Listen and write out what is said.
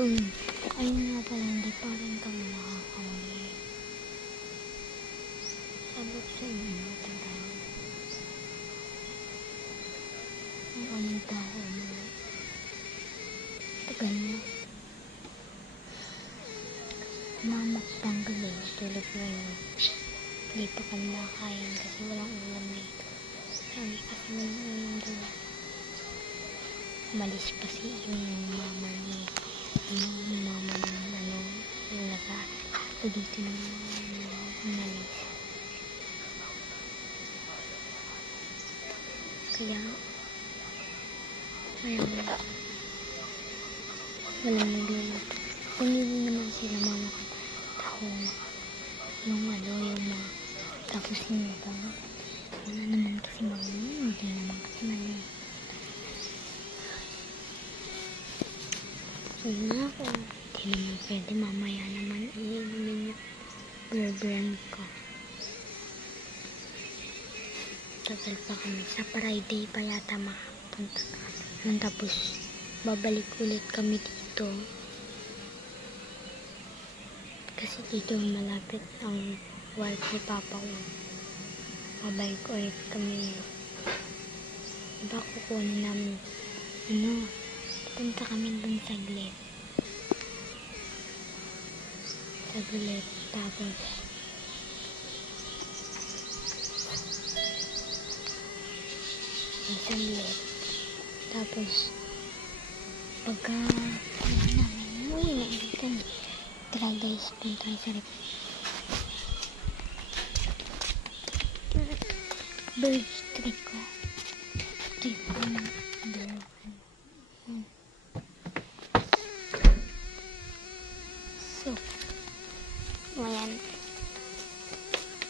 So, ayun nga pala, hindi pa rin kami nakakauwi. Sabot sa inyo, tagal. Ang aming tao mo. Tagal na. Mamakbang gabi, tulad ngayon. Hindi pa kami nakakain kasi walang ulam dito. Sabi kasi walang ulam doon. Malis pa yung mama ni yung nag-aako dito ng malis. Kaya walang nagluluto. Kung hindi naman sila mamakatahong yung mga tapos sinutang. Wala naman kasi hindi naman kasi mali. So na ako, hindi naman pwede, mamaya naman iinumin yung beer-brand ko. Tagal pa kami, sa Friday pa yata makapunta kami. Tapos babalik ulit kami dito. Kasi dito malapit ang wife ni Papa ko. Babalik ulit kami. Diba kukunin namin punta kami dun saglit. Tapos saglit. Tapos pagka namin uwi na dito. Tara guys, punta tayo sa birds trick ko. So, ayan.